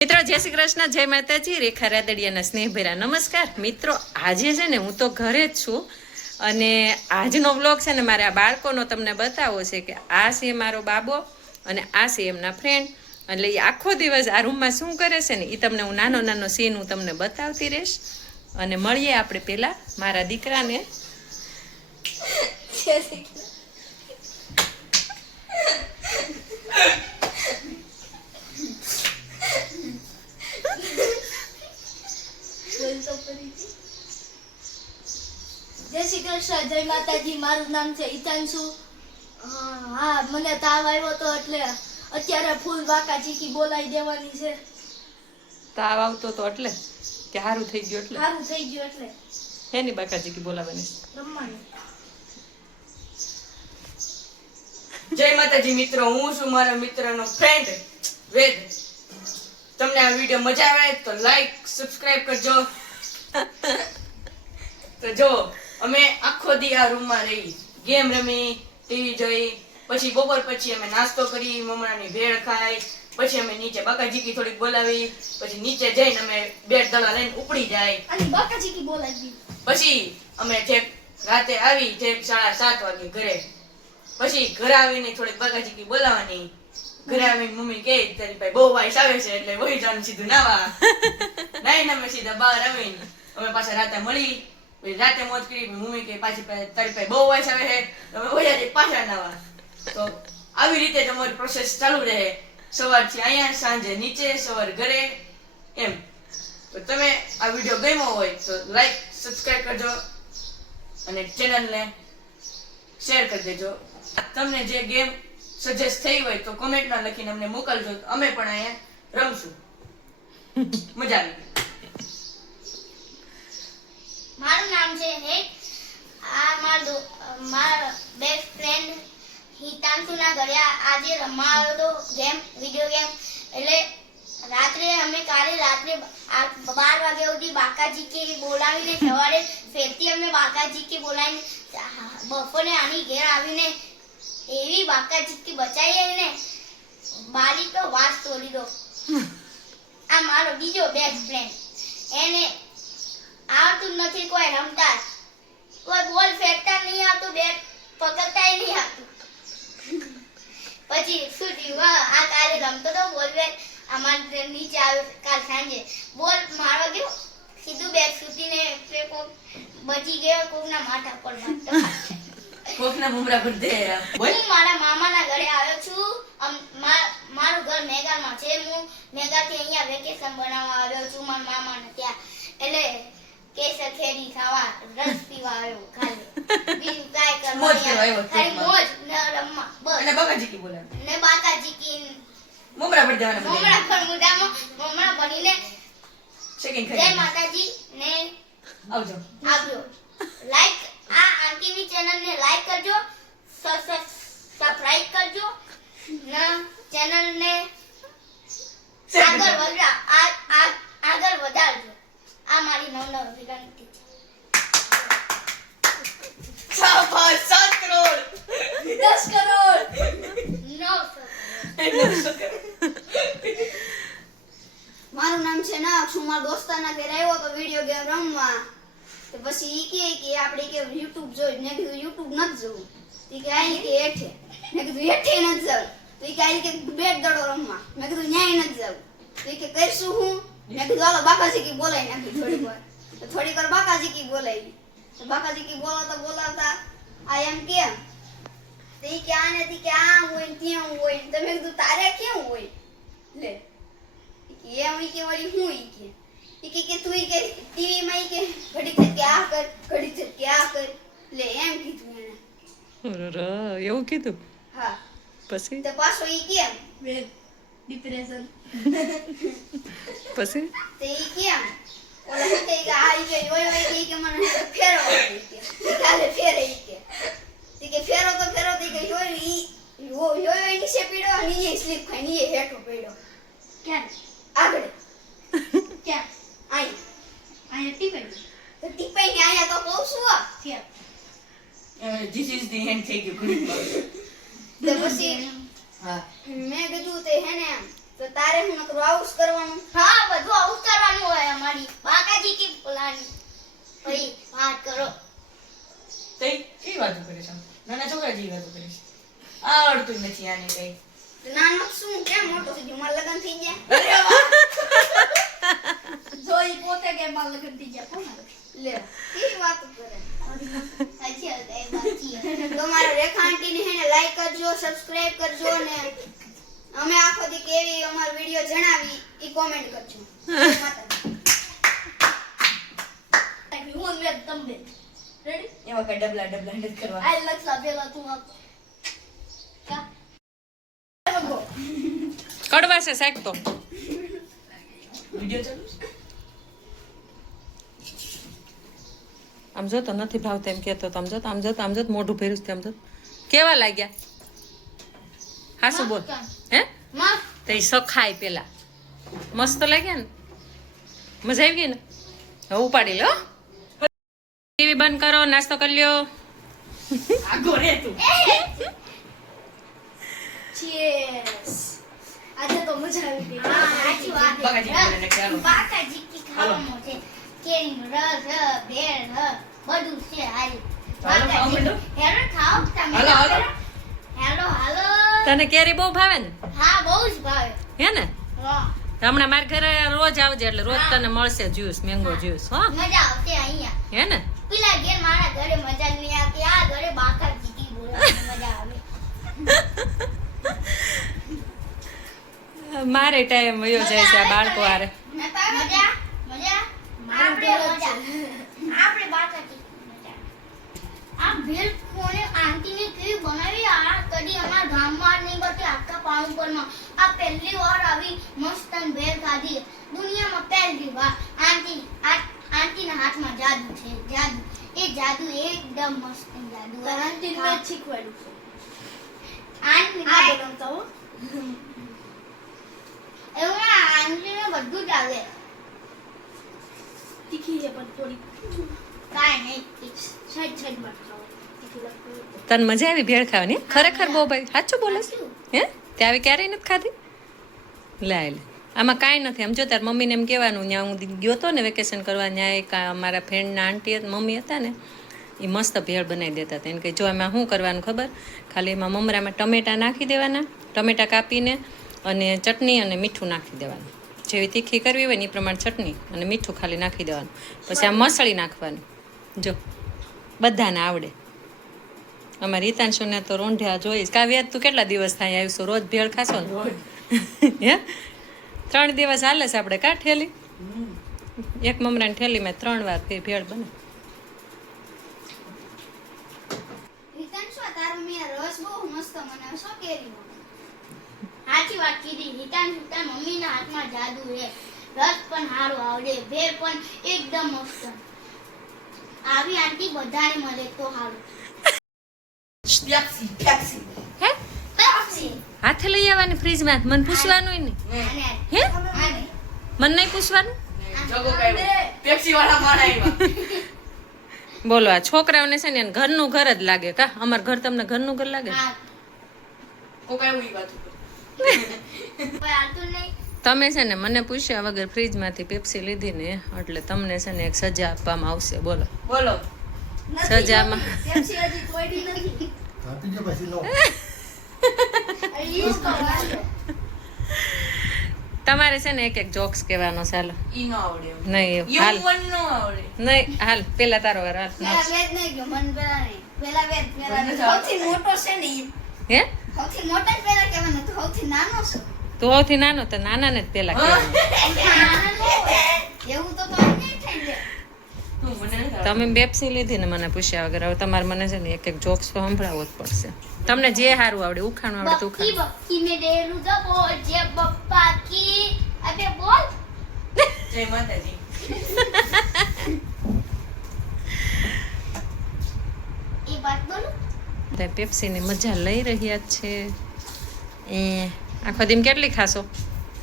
મિત્રો જય શ્રી કૃષ્ણ, જય માતાજી, રેખા રાદડિયાના સ્નેહભર્યા નમસ્કાર. મિત્રો આજે છે ને હું તો ઘરે જ છું અને આજનો વ્લોગ છે ને મારા બાળકોનો તમને બતાવો છે કે આ છે મારો બાબો અને આ છે એમના ફ્રેન્ડ. એટલે એ આખો દિવસ આ રૂમમાં શું કરે છે ને એ તમને હું નાનો સીન હું તમને બતાવતી રહીશ. અને મળીએ આપણે પહેલાં મારા દીકરાને. જય શ્રી કૃષ્ણ, જય માતાજી. મારું નામ છે ઈતાંશુ. હા, મને તાવ આવ્યો તો એટલે અત્યારે ફૂલ વાકા ચીકી બોલાવી દેવાની છે. તાવ આવતો તો એટલે કે સારું થઈ ગયું એટલે? સારું થઈ ગયું એટલે એની બાકાજી બોલાવાની રમવાની. જય માતાજી મિત્રો, હું છું મારા મિત્રનો ફ્રેન્ડ વેદ. તમને આ વિડીયો મજા આવે તો લાઈક સબસ્ક્રાઇબ કરજો. તો જો અમે આખો દી આ રૂમમાં રહી, ગેમ રમી, ટીવી જોઈ, પછી બપોર પછી અમે નાસ્તો કરી, મમરાની ભેળ ખાઈ, પછી અમે નીચે બાકાજીકી થોડીક બોલાવી, પછી નીચે જઈને અમે બેટ દડા લઈને ઉપડી જાય અને બાકા ચીકી બોલાવી. પછી અમે છેક રાતે આવી છેક 7:30 વાગે ઘરે. પછી ઘરે આવીને થોડીક બાકાજીકી બોલાવાની. ઘરે આવીને મમ્મી કહે તારી પાસે બહુ વાઈસ આવે છે એટલે વહી જવાનું સીધું નાવા. નાઈને અમે સીધા બહાર આવીને અમે પાછા રાતે મળી, રાતે મોજ કરી. મમ્મી કે પાછી તારી પાસે બહુ વાઈસ આવે છે તમે વહી જઈ પાછા નાવા. તો આવી રીતે તમારી પ્રોસેસ ચાલુ રહે, સવારથી અહીંયા, સાંજે નીચે, સવાર ઘરે એમ. તો તમે આ વિડીયો ગમ્યો હોય તો લાઈક સબસ્ક્રાઇબ કરજો અને ચેનલને શેર કરી દેજો. તમને જે ગેમ સજેસ્ટ થઈ હોય તો કોમેન્ટમાં લખીને અમને મોકલજો, અમે પણ અહીંયા રમશું. મજા આવી. મારું નામ છે હેત. આ મારો બેસ્ટ ફ્રેન્ડ હિતાંશુના ઘરે આજે રમવા આવ્યો તો ગેમ, વિડીયો ગેમ. એટલે કાલે રાત્રે 12 વાગ્યા સુધી બાકાજીકી બોલાવીને સવારે ફેરથી અમે બાકાજીકી બોલાવીને બપોરે આની ઘેર આવીને એવી બાકાજીકી બચાવી ને બારી તો વાત તોડી દો. આ મારો બીજો બેસ્ટ ફ્રેન્ડ, એને આવતું નથી કોઈ રમતા, કોઈ બોલ ફેંકતા નહીં આવતું, બેટ પકડતા નહીં આવતું. પછી શું થયું, આ કાલે રમતો તો બોલ બેટ અમારે નીચે આવ્યો કાલ સાંજે, બોલ મારવા ગયો, સીધું બેટ છૂટીને કોક બચી ગયો, કોકના માથા પર મારતો. કોકના મુમરા પર દે. હું મારા મામાના ઘરે આવ્યો છું. મારું ઘર મેઘામાં છે. હું મેઘાથી અહીંયા વેકેશન બનાવવા આવ્યો છું મારા મામાને ત્યાં. એટલે કેસર ખેડી ખાવા, રસ પીવા આવ્યો કાલે. બીજું કાંઈ મોજ કરવા આવ્યો. ખાલી મોજ ને રમવા બસ. અને બાકાજીકી બોલાવે ને બાકાજીકી મુમરા પર દેવાના. મમરા પર મુડામાં મમરા બનીને. સેકન્ડ જય ખાઈ માતાજી ને આવજો. આવજો. લાઈક આ આંટીની ચેનલને લાઈક કરજો, સબસ્ક્રાઇબ કરજો ને ચેનલને આગળ વધારજો. આ મારી નવ વિનંતી છે. શાબાશ, 7 કરોડ 10 કરોડ 900. મારું નામ છે નાક્ષ. હું મારા દોસ્તાના ઘરે આવ્યો તો વિડીયો ગેમ રમવા. તો પછી ઈ કે આપણે કે YouTube જોઈ. મેં કીધું YouTube નથી જોવું. ઈ કે આઈ કે હેઠે. મેં કીધું હેઠે નથી જાવ. તો ઈ કે આઈ કે બેટ દડો રમવા. મેં કીધું ન્યાય નથી જાવ. તો ઈ કે કરશું હું? મેં કીધું હાલો બાકાજીકી બોલાવી નાખી થોડીક વાર. તો થોડીક વાર બાકાજીકી બોલાવી. તો બાકાજીકી બોલાવતા આ એમ કેમ? તો ઈ કે આ નથી કે આ હોય ને ત્યાં હોય. તો મેં કીધું તારે કેમ હોય? લે એમ ઈ કે વળી હું ઈ કે તું ઈ કે ટીવી માં ઈ કે ઘડી થે કે આ કર, ઘડી થે કે આ કર. લે એમ કીધું એને. એવું કીધું? હા. પછી તો પાછો ઈ કેમ ડિપ્રેશન. પછી તો ઈ કેમ ઓલા હું કે આ ઈ કે ઓય ઈ કે મને ફેરો ઈ કે કાલે ફેરે ઈ કે ફેરો તો ઈ કે ઓય ઈ નીચે પીડો અને ઈ સ્લીપ ખાઈ ની હેઠો પડ્યો. ક્યાં આગળ ક્યાં અહીંયા ટીપે તો ટીપાઈ ને આયા તો બહુ શું આ ક્યાં This is the end. થઈ ગયું. તો પછી હા મેં કીધું તે હે ને તો તારે હું નકરું આવું જ કરવાનું. હા બધું આવું જ કરવાનું હોય અમારી બાકાજી કી બોલાની ભાઈ વાત કરો તઈ કઈ વાતો કરે છે નાના છોકરા જેવી વાતો કરે છે આવડતું જ નથી આને કઈ નાનો શું કેમ મોટો થઈ ગયો? મારા લગ્ન થઈ ગયા. અરે વાહ જો ઈ પોતે કે મારા લગ્ન થઈ ગયા કોણ આવે? લે ઈ વાત કરે. સાચી વાત એ બાકી તો મારા રેખા આંટીને હેને લાઈક કરજો, સબસ્ક્રાઇબ કરજો ને અમે આખો દી કેવી અમાર વિડિયો જણાવી ઈ કોમેન્ટ કરજો. માતાજી હું લે તમને રેડી એમાં કઈ ડબલા ડબલા નથી કરવા આ લક્ષા પેલા તું આપ કા કડવા છે શાક તો વિડિયો ચાલુ છે આમ જો તો નથી ભાવતા એમ કહેતો તો આમ જો તો આમ જો તો આમ જો તો મોઢું ભર્યું છે આમ જો કેવા લાગ્યા હાસુ બોલ હે માં તો ઈ સખાય પેલા મસ્ત લાગ્યા ને મજા આવી ગઈ ને હવે ઉપાડી લો ટીવી બંધ કરો નાસ્તો કરી લ્યો આગો રે તું ચીયર્સ. આજે તો મજા આવી ગઈ. હા સાચી વાત બાકાજી બોલે ને ચાલો બાકાજી કી ખાવાનું છે કેરીનો રસ ભેળ બધું છે હારી હાલો, ખાઓ બેટો. હેરો ખાઓ તમે હાલો, હાલો. હેલો હાલો તને કેરી બહુ ભાવે ને હા બહુ જ ભાવે હે ને હા હમણાં મારા ઘરે રોજ આવજે એટલે રોજ તને મળશે જ્યુસ મેંગો જ્યુસ હો મજા આવશે અહીંયા હે ને પેલા ઘેર મારા ઘરે મજા નહીં આવતી આ ઘરે બાકાજી કી બોલવાની મજા આવે મારે ટાઈમ વયો જાય છે આ બાળકો હારે મજા મજા આપણે મજા આપણે બાકાજી મજા આ ભેળ કોને આંટીને કેવી બનાવી આ કદી અમારા ગામમાં નહીં બતી આખા પાઉપરમાં આ પહેલી વાર આવી મસ્ત ભેળ ખાધી દુનિયામાં પહેલી વાર આંટીના હાથમાં જાદુ છે જાદુ એ જાદુ એકદમ મસ્ત જાદુ આંટીને મેં જ શીખવાડ્યું છે. આંટી આ બનાવતા હો. એવું ના આંટીને બધું જ આવે તીખી છે પણ થોડી કાંઈ નહીં સાઈડ સાઈડમાં ખાઓ. તીખી લાગતું હોય તો. તને મજા આવી ભેળ ખાવાની ખરેખર બહુ ભાઈ સાચું બોલે છે હે તે આવી ક્યારેય નથી ખાધી લે લે આમાં કાંઈ નથી આમ જો તાર મમ્મીને એમ કહેવાનું ત્યાં હું ગયો હતો ને વેકેશન કરવા ત્યાં મારા ફ્રેન્ડના આંટી મમ્મી હતા ને એ મસ્ત ભેળ બનાવી દેતા હતા એને કહે જો એમાં શું કરવાનું ખબર ખાલી એમાં મમરામાં ટમેટાં નાખી દેવાના ટમેટાં કાપીને અને ચટણી અને મીઠું નાખી દેવાનું જેવી તીખી કરવી હોય ને એ પ્રમાણે ચટણી અને મીઠું ખાલી નાખી દેવાનું પછી આ મસળી નાખવાની જો બધાને આવડે અમારે રીતાંશુને તો રોંઢ્યા જોઈશ કાવ્યા તું કેટલા દિવસ થાય આવીશું રોજ ભેળ ખાશો ને હે 3 દિવસ હાલે છે આપણે કા ઠેલી એક મમરાની ઠેલીમાં 3 વાર ભેળ બને રીતાંશુ, આ તારો મેં રસ બહુ મસ્ત બનાવ્યો છો કેરીનો. સાચી વાત કીધી હિતાંશુ તાર મમ્મીના હાથમાં જાદુ છે રસ પણ સારો આવડે ભેળ પણ એકદમ મસ્ત આવી આંટી બધાને મળે તો સારું પેપ્સી હે પેપ્સી હાથે લઈ આવવાની ફ્રીજમાં મને પૂછવાનું નહીં અને હે આને મને નહીં પૂછવાનું જગો કઈ પેપ્સી વાળા માણા આવ્યા બોલો આ છોકરાઓને છે ને એને ઘરનું ઘર જ લાગે કા અમાર ઘર તમને ઘરનું ઘર લાગે હા કોક આવ્યું ઈ વાત કોઈ આવતું નહીં તમે છે ને મને પૂછ્યા વગર ફ્રીજમાંથી પેપ્સી લીધી ને એટલે તમને છે ને એક સજા આપવામાં આવશે બોલો બોલો નથી સજામાં. જોઈ. પેપ્સી હજી તોડી નથી. આપી દો પછી લો યુઝ કરવાનો. તમારે છે ને એક એક જોક્સ કહેવાનો ચાલો ઈ ન આવડે એમ. નહીં યંગ હાલ વન ન આવડે નહીં હાલ પેલા તારો વાર હાલ પેલા વેદ નહીં ગયો, મન પેલા નહીં. પેલા વેદ, પેલા વેદ. સૌથી મોટો છે ને ઈ. હે સૌથી મોટા જ પેલા કહેવાનું, તો સૌથી નાનો છે. તું સૌથી નાનો તો નાનાને જ પેલા કહેવાનું એવું તો તોય નહીં થાય ને. તું મને નથી આવડતું. તમે પેપ્સી લીધી ને મને પૂછ્યા વગર હવે તમારે મને છે ને એક એક જોક્સ તો સંભળાવવો જ પડશે તમને જે સારું આવડે ઉખાણું આવડે તો બક્કી ઉખાણ બક્કી ને ડેરું તો બોલ જે પપ્પા કી અબે બોલ જય માતાજી એ વાત બોલું તે પેપ્સીની મજા લઈ રહ્યા જ છે એ આખો દીમ કેટલી ખાશો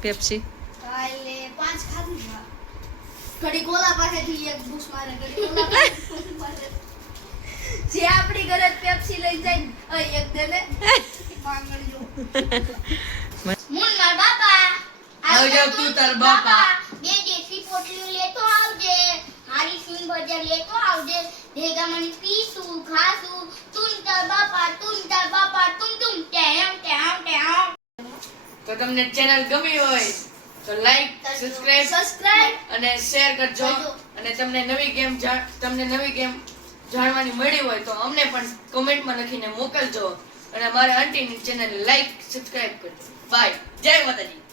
પેપ્સી કાલે 5 ખાધી છે. ઘડી ગોલા પાસેથી એક બુશ મારે, ઘડી ગોલા પાસેથી બુશ મારે. જે આપણી ઘરે પેપ્સી લઈ જાય ને, એક દે ને માંગણ્યું. મુન માર બાપા આવજો તું તાર બાપા. બે દેશી પોટલીઓ લેતો આવજે, હારી સિંગ ભજીયા લેતો આવજે, ભેગા મને પીશું ખાશું, તું તાર બાપા તું ટેમ. તો તમને ચેનલ ગમી હોય તો લાઈક, સબસ્ક્રાઇબ અને શેર કરજો. અને તમને નવી ગેમ જાણવાની મળી હોય તો અમને પણ કમેન્ટમાં લખીને મોકલજો. અને મારા આંટીની ચેનલ લાઈક, સબસ્ક્રાઇબ કરજો. બાય. જય માતાજી.